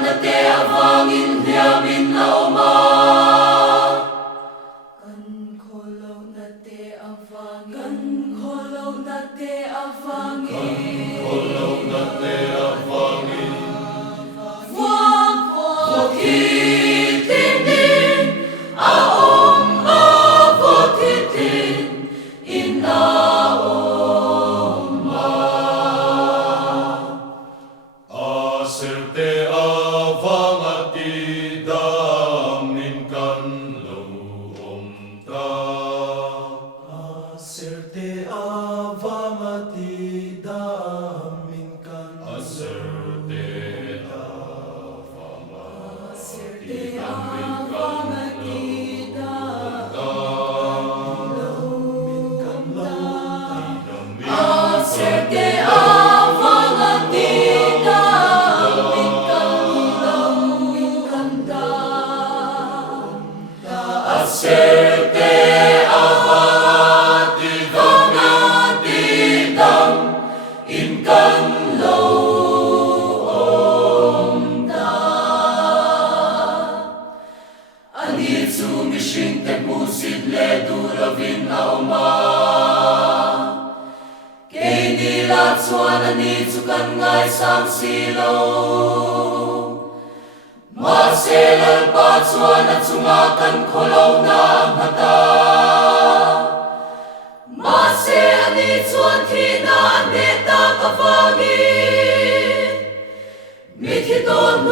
na te avangin liamin na oma. Kan kolaw na te avangin, kan kolaw na te avangin, kan kolaw na te avangin. Wag hitinin aom avot hitin inaoma. Aserte avangati damin kan loom ta. Aserte avangati damin kan aserte avangati damin kan aserte avangati damin kan aserte avangati dam inkan loom da. Anit sumishin tek musid le duravin na oma. Kay nilat suan anit sukan ngay sang silaw. Maselal patsuan at sungakan kolaw na ang hata. Mase anit suan tina aneta kavangin. Mithiton